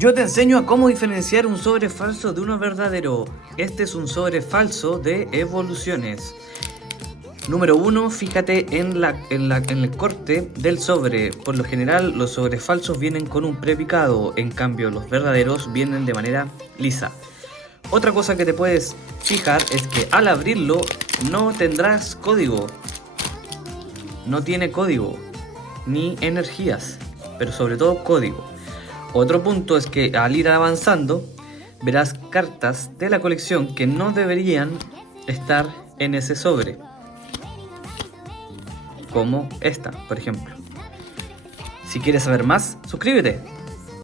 Yo te enseño a cómo diferenciar un sobre falso de uno verdadero. Este es un sobre falso de evoluciones. Número 1, fíjate en el corte del sobre. Por lo general, los sobres falsos vienen con un prepicado, en cambio los verdaderos vienen de manera lisa. Otra cosa que te puedes fijar es que al abrirlo no tendrás código. No tiene código, ni energías, pero sobre todo código. Otro punto es que al ir avanzando verás cartas de la colección que no deberían estar en ese sobre, como esta, por ejemplo. Si quieres saber más, suscríbete.